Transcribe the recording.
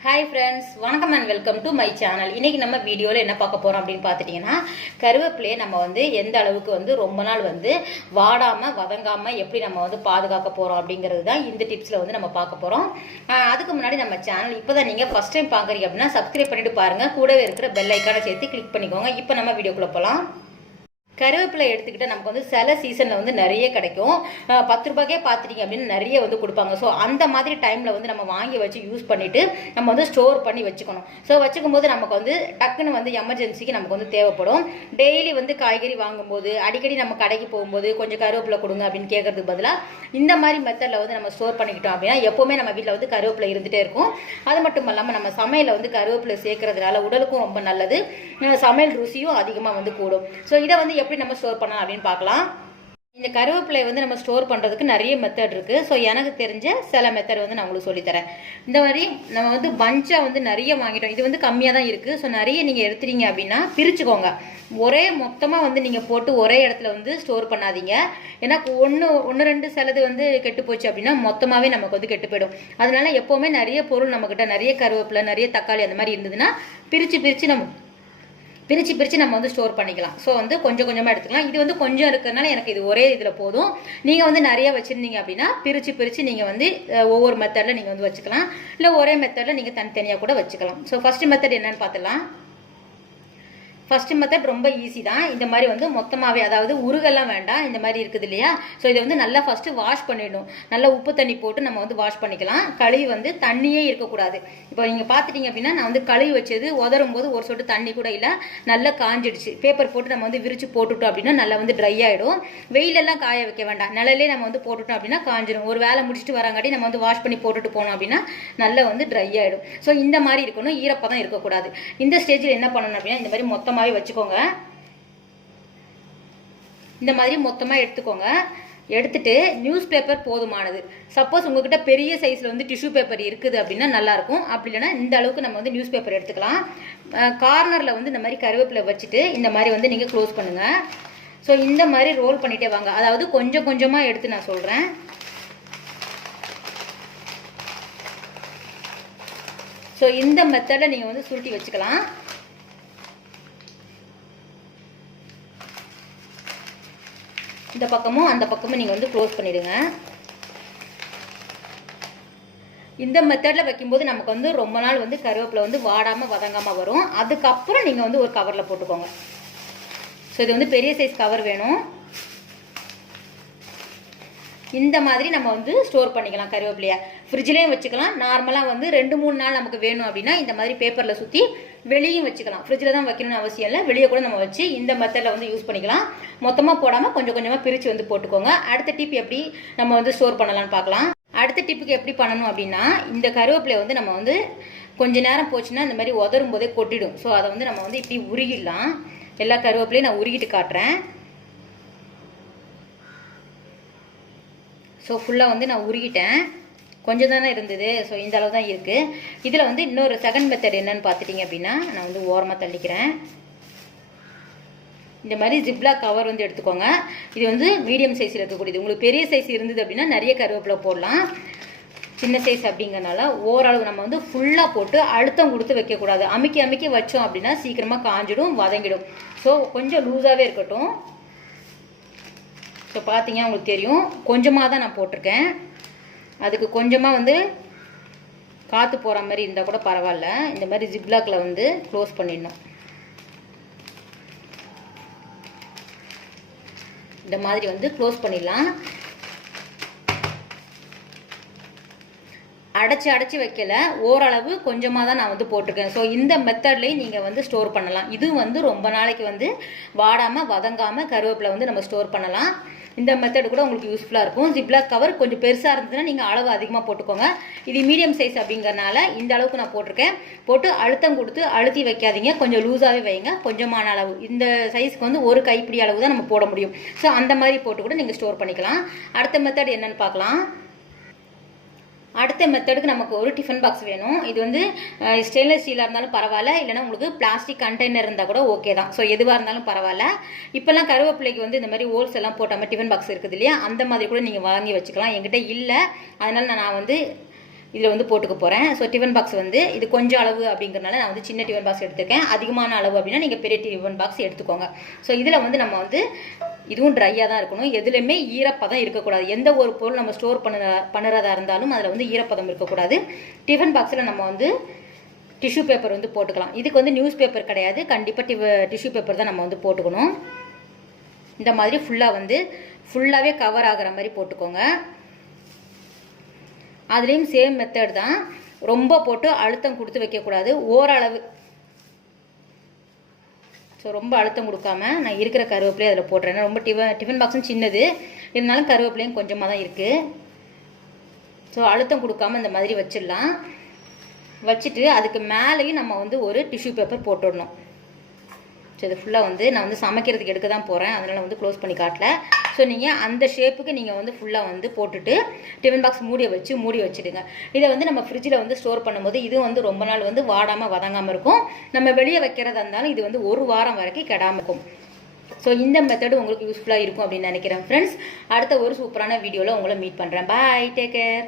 Hi friends வணக்கம் and welcome to my channel இன்னைக்கு நம்ம வீடியோவில் என்ன பார்க்க போகிறோம் அப்படின்னு பார்த்துட்டிங்கன்னா கருவேப்பிலையை நம்ம வந்து எந்த அளவுக்கு வந்து ரொம்ப நாள் வந்து வாடாமல் வதங்காமல் எப்படி நம்ம வந்து பாதுகாக்க போகிறோம் அப்படிங்கிறது தான் இந்த டிப்ஸில் வந்து நம்ம பார்க்க போகிறோம் அதுக்கு முன்னாடி நம்ம சேனல் இப்போ தான் நீங்கள் ஃபஸ்ட் டைம் பார்க்குறீங்க அப்படின்னா சப்ஸ்கிரைப் பண்ணிவிட்டு பாருங்கள் கூடவே இருக்கிற பெல் ஐக்கானை சேர்த்து கிளிக் பண்ணிக்கோங்க. இப்போ நம்ம வீடியோக்குள்ளே போகலாம் கருவேப்பிலை எடுத்துக்கிட்டால் நமக்கு வந்து சில சீசனில் வந்து நிறைய கிடைக்கும். பத்து ரூபாய்க்கே பார்த்துட்டீங்க அப்படின்னு நிறைய வந்து கொடுப்பாங்க. ஸோ அந்த மாதிரி டைமில் வந்து நம்ம வாங்கி வச்சு யூஸ் பண்ணிவிட்டு நம்ம வந்து ஸ்டோர் பண்ணி வச்சுக்கணும். ஸோ வச்சுக்கும் போது நமக்கு வந்து டக்குன்னு வந்து எமர்ஜென்சிக்கு நமக்கு வந்து தேவைப்படும். டெய்லி வந்து காய்கறி வாங்கும்போது அடிக்கடி நம்ம கடைக்கு போகும்போது கொஞ்சம் கருவேப்பிலை கொடுங்க அப்படின்னு கேட்கறதுக்கு பதிலாக இந்த மாதிரி மெத்தடில் வந்து நம்ம ஸ்டோர் பண்ணிக்கிட்டோம் அப்படின்னா எப்போவுமே நம்ம வீட்டில் வந்து கருவேப்பிலை இருந்துகிட்டே இருக்கும். அது மட்டும் இல்லாமல் நம்ம சமையலில் வந்து கருவேப்பிலை சேர்க்கறதுனால உடலுக்கும் ரொம்ப நல்லது. சமையல் ருசியும் அதிகமாக வந்து கூடும். ஸோ இதை வந்து எப்படி நம்ம ஸ்டோர் பண்ணலாம் அப்படின்னு பார்க்கலாம். இந்த கருவேப்பிலை வந்து நம்ம ஸ்டோர் பண்ணுறதுக்கு நிறைய மெத்தட் இருக்குது ஸோ எனக்கு தெரிஞ்ச சில மெத்தட் வந்து நான் உங்களுக்கு சொல்லித்தரேன் இந்த மாதிரி நம்ம வந்து பஞ்சாக வந்து நிறைய வாங்கிட்டோம். இது வந்து கம்மியாக தான் இருக்குது ஸோ நிறைய நீங்கள் எடுத்துட்டீங்க அப்படின்னா பிரிச்சுக்கோங்க. ஒரே மொத்தமாக வந்து நீங்கள் போட்டு ஒரே இடத்துல வந்து ஸ்டோர் பண்ணாதீங்க. ஏன்னா ஒன்று ஒன்று ரெண்டு சிலது வந்து கெட்டு போச்சு அப்படின்னா மொத்தமாகவே நமக்கு வந்து கெட்டு போயிடும். அதனால எப்போவுமே நிறைய பொருள் நம்மக்கிட்ட நிறைய கருவேப்பிலை நிறைய தக்காளி அந்த மாதிரி இருந்ததுன்னா பிரித்து பிரித்து நம்ம பிரித்து பிரித்து நம்ம வந்து ஸ்டோர் பண்ணிக்கலாம். ஸோ வந்து கொஞ்சம் கொஞ்சமாக எடுத்துக்கலாம். இது வந்து கொஞ்சம் இருக்கிறதுனால எனக்கு இது ஒரே இதில் போதும். நீங்கள் வந்து நிறைய வச்சுருந்தீங்க அப்படின்னா பிரித்து பிரித்து நீங்கள் வந்து ஒவ்வொரு மெத்தடில் நீங்கள் வந்து வச்சுக்கலாம். இல்லை ஒரே மெத்தடில் நீங்கள் தனித்தனியாக கூட வச்சுக்கலாம். ஸோ ஃபஸ்ட்டு மெத்தட் என்னென்னு பார்த்துலாம் ஃபஸ்ட்டு மெத்தட் ரொம்ப ஈஸி தான். இந்த மாதிரி வந்து மொத்தமாகவே அதாவது உருகெல்லாம் வேண்டாம். இந்த மாதிரி இருக்குது இல்லையா? ஸோ இதை வந்து நல்லா ஃபஸ்ட்டு வாஷ் பண்ணிடணும். நல்லா உப்பு தண்ணி போட்டு நம்ம வந்து வாஷ் பண்ணிக்கலாம். கழுவி வந்து தண்ணியே இருக்கக்கூடாது. இப்போ நீங்கள் பார்த்துட்டீங்க அப்படின்னா நான் வந்து கழுவி வச்சது உதரும் போது ஒரு சொட்டு தண்ணி கூட இல்லை. நல்லா காஞ்சிடுச்சு. பேப்பர் போட்டு நம்ம வந்து விரிச்சு போட்டுட்டோம் அப்படின்னா நல்லா வந்து ட்ரை ஆகிடும் வெயிலெல்லாம் காய வைக்க வேண்டாம். நிழலே நம்ம வந்து போட்டுட்டோம் அப்படின்னா காஞ்சிடும் ஒரு வேலை முடிச்சுட்டு வராங்காட்டி நம்ம வந்து வாஷ் பண்ணி போட்டுட்டு போனோம் அப்படின்னா நல்லா வந்து ட்ரை ஆகிடும் ஸோ இந்த மாதிரி இருக்கணும். ஈரப்பதம் இருக்கக்கூடாது. இந்த ஸ்டேஜில் என்ன பண்ணணும் அப்படின்னா இந்த மாதிரி மொத்தமாக மாதிரி வச்சுக்கோங்க. இந்த மாதிரி மொத்தமாக எடுத்துக்கோங்க. எடுத்துட்டு நியூஸ் பேப்பர் போதுமானது. சப்போஸ் உங்ககிட்ட பெரிய சைஸில் வந்து டிஷ்யூ பேப்பர் இருக்குது அப்படின்னா நல்லாயிருக்கும் அப்படி இல்லைன்னா இந்த அளவுக்கு நம்ம வந்து நியூஸ் பேப்பர் எடுத்துக்கலாம். கார்னரில் வந்து இந்த மாதிரி கருவேப்பிலை வச்சுட்டு இந்த மாதிரி வந்து நீங்கள் க்ளோஸ் பண்ணுங்கள் ஸோ இந்த மாதிரி ரோல் பண்ணிகிட்டே வாங்க. அதாவது கொஞ்சம் கொஞ்சமாக எடுத்து நான் சொல்கிறேன் ஸோ இந்த மெத்தடில் நீங்கள் வந்து சுருட்டி வச்சுக்கலாம். இந்த பக்கமும் அந்த பக்கமும் நீங்கள் வந்து க்ளோஸ் பண்ணிவிடுங்க இந்த மெத்தடில் வைக்கும்போது நமக்கு வந்து ரொம்ப நாள் வந்து கருவேப்பிலை வந்து வாடாமல் வதங்காமல் வரும். அதுக்கப்புறம் நீங்கள் வந்து ஒரு கவரில் போட்டுக்கோங்க. ஸோ இது வந்து பெரிய சைஸ் கவர் வேணும். இந்த மாதிரி நம்ம வந்து ஸ்டோர் பண்ணிக்கலாம் கருவேப்பிலையை. ஃப்ரிட்ஜ்லேயும் வச்சுக்கலாம். நார்மலாக வந்து ரெண்டு மூணு நாள் நமக்கு வேணும் அப்படின்னா இந்த மாதிரி பேப்பரில் சுற்றி வெளியும் வச்சுக்கலாம். ஃப்ரிட்ஜில் தான் வைக்கணும்னு அவசியம் இல்லை. வெளியே கூட நம்ம வச்சு இந்த மெத்தடில் வந்து யூஸ் பண்ணிக்கலாம். மொத்தமாக போடாமல் கொஞ்சம் கொஞ்சமாக பிரித்து வந்து போட்டுக்கோங்க. அடுத்த டிப் எப்படி நம்ம வந்து ஸ்டோர் பண்ணலாம்னு பார்க்கலாம். அடுத்த டிப்புக்கு எப்படி பண்ணணும் அப்படின்னா இந்த கருவேப்பிலை வந்து நம்ம வந்து கொஞ்ச நேரம் போச்சுன்னா இந்த மாதிரி உதரும் போதே கொட்டிடும். ஸோ அதை வந்து நம்ம வந்து இப்படி உருகிடலாம். எல்லா கருவேப்பிலையும் நான் உருகிட்டு காட்டுறேன். ஸோ ஃபுல்லாக வந்து நான் உருகிட்டேன். கொஞ்சம் தானே இருந்தது. ஸோ இந்த அளவு தான் இருக்குது இதில் வந்து இன்னொரு செகண்ட் மெத்தட் என்னன்னு பார்த்துட்டிங்க அப்படின்னா நான் வந்து ஓரமாக தள்ளிக்கிறேன். இந்த மாதிரி ஜிப்லா கவர் வந்து எடுத்துக்கோங்க. இது வந்து மீடியம் சைஸில் இருக்கக்கூடியது. உங்களுக்கு பெரிய சைஸ் இருந்தது அப்படின்னா நிறைய கருவேப்பிலை போடலாம். சின்ன சைஸ் அப்படிங்கறனால ஓரளவு நம்ம வந்து ஃபுல்லாக போட்டு அழுத்தம் கொடுத்து வைக்கக்கூடாது. அமுக்கி அமுக்கி வச்சோம் அப்படின்னா சீக்கிரமாக காஞ்சிடும் வதங்கிடும். ஸோ கொஞ்சம் லூஸாகவே இருக்கட்டும். ஸோ பார்த்தீங்கன்னா உங்களுக்கு தெரியும். கொஞ்சமாக தான் நான் போட்டிருக்கேன். அதுக்கு கொஞ்சமாக வந்து காற்று போகிற மாதிரி இருந்தால் கூட பரவாயில்ல. இந்த மாதிரி ஜிப்லாக்கில் வந்து க்ளோஸ் பண்ணிடணும். இந்த மாதிரி வந்து க்ளோஸ் பண்ணிடலாம். அடைச்சி அடைச்சி வைக்கல. ஓரளவு கொஞ்சமாக தான் நான் வந்து போட்டிருக்கேன். ஸோ இந்த மெத்தட்லேயும் நீங்கள் வந்து ஸ்டோர் பண்ணலாம். இது வந்து ரொம்ப நாளைக்கு வந்து வாடாமல் வதங்காமல் கருவேப்பிலை வந்து நம்ம ஸ்டோர் பண்ணலாம். இந்த மெத்தட் கூட உங்களுக்கு யூஸ்ஃபுல்லாக இருக்கும். ஜிப்லாக் கவர் கொஞ்சம் பெருசாக இருந்ததுன்னா நீங்கள் அளவு அதிகமாக போட்டுக்கோங்க. இது மீடியம் சைஸ் அப்படிங்கிறனால இந்த அளவுக்கு நான் போட்டிருக்கேன். போட்டு அழுத்தம் கொடுத்து அழுத்தி வைக்காதீங்க. கொஞ்சம் லூஸாகவே வைங்க. கொஞ்சமான அளவு. இந்த சைஸ்க்கு வந்து ஒரு கைப்பிடி அளவு தான் நம்ம போட முடியும். ஸோ அந்த மாதிரி போட்டு கூட நீங்கள் ஸ்டோர் பண்ணிக்கலாம். அடுத்த மெத்தட் என்னென்னு பார்க்கலாம். அடுத்த மெத்தடுக்கு நமக்கு ஒரு டிஃபன் பாக்ஸ் வேணும். இது வந்து ஸ்டெயின்லெஸ் ஸ்டீலாக இருந்தாலும் பரவாயில்ல இல்லைன்னா உங்களுக்கு பிளாஸ்டிக் கண்டெய்னர் இருந்தால் கூட ஓகே தான். ஸோ எதுவாக இருந்தாலும் பரவாயில்ல. இப்போல்லாம் கருவேப்பிலைக்கு வந்து இந்த மாதிரி ஹோல்ஸ் எல்லாம் போட்டாமல் டிஃபன் பாக்ஸ் இருக்குது இல்லையா? அந்த மாதிரி கூட நீங்கள் வாங்கி வச்சுக்கலாம். என்கிட்ட இல்லை. அதனால் நான் வந்து இதில் வந்து போட்டுக்க போகிறேன் ஸோ டிஃபன் பாக்ஸ் வந்து இது கொஞ்சம் அளவு அப்படிங்கிறனால நான் வந்து சின்ன டிஃபன் பாக்ஸ் எடுத்துருக்கேன். அதிகமான அளவு அப்படின்னா நீங்கள் பெரிய டிஃபன் பாக்ஸ் எடுத்துக்கோங்க. ஸோ இதில் வந்து நம்ம வந்து இதுவும் ட்ரையாக தான் இருக்கணும். எதுலேயுமே ஈரப்பதம் இருக்கக்கூடாது. எந்த ஒரு பொருள் நம்ம ஸ்டோர் பண்ண பண்ணுறதா இருந்தாலும் அதில் வந்து ஈரப்பதம் இருக்கக்கூடாது. டிஃபன் பாக்ஸில் நம்ம வந்து டிஷ்யூ பேப்பர் வந்து போட்டுக்கலாம். இதுக்கு வந்து நியூஸ் பேப்பர் கிடையாது. கண்டிப்பாக டி டிஷ்யூ பேப்பர் தான் நம்ம வந்து போட்டுக்கணும். இந்த மாதிரி ஃபுல்லாக வந்து ஃபுல்லாகவே கவர் ஆகிற மாதிரி போட்டுக்கோங்க. அதுலேயும் சேம் மெத்தட் தான். ரொம்ப போட்டு அழுத்தம் கொடுத்து வைக்கக்கூடாது. ஓரளவு ஸோ ரொம்ப அழுத்தம் கொடுக்காம நான் இருக்கிற கருவேப்பிலையும் அதில் போட்டுறேன். ரொம்ப டிஃபன் டிஃபன் பாக்ஸும் சின்னது. இருந்தாலும் கருவேப்பிலையும் கொஞ்சமாக தான் இருக்குது ஸோ அழுத்தம் கொடுக்காம இந்த மாதிரி வச்சிடலாம். வச்சுட்டு அதுக்கு மேலேயும் நம்ம வந்து ஒரு டிஷ்யூ பேப்பர் போட்டுடணும். ஸோ இது ஃபுல்லாக வந்து நான் வந்து சமைக்கிறதுக்கு எடுக்க தான் போகிறேன் அதனால் வந்து க்ளோஸ் பண்ணி காட்டல. ஸோ நீங்கள் அந்த ஷேப்புக்கு நீங்கள் வந்து ஃபுல்லாக வந்து போட்டுட்டு டிஃபன் பாக்ஸ் மூடி வச்சு மூடி வச்சுடுங்க. இதை வந்து நம்ம ஃப்ரிட்ஜில் வந்து ஸ்டோர் பண்ணும்போது இது வந்து ரொம்ப நாள் வந்து வாடாமல் வதங்காமல் இருக்கும். நம்ம வெளியே வைக்கிறதா இருந்தாலும் இது வந்து ஒரு வாரம் வரைக்கும் கெடாமல் இருக்கும். ஸோ இந்த மெத்தடு உங்களுக்கு யூஸ்ஃபுல்லாக இருக்கும் அப்படின்னு நினைக்கிறேன் ஃப்ரெண்ட்ஸ் அடுத்த ஒரு சூப்பரான வீடியோவில் உங்களை மீட் பண்ணுறேன் பாய் டேக் கேர்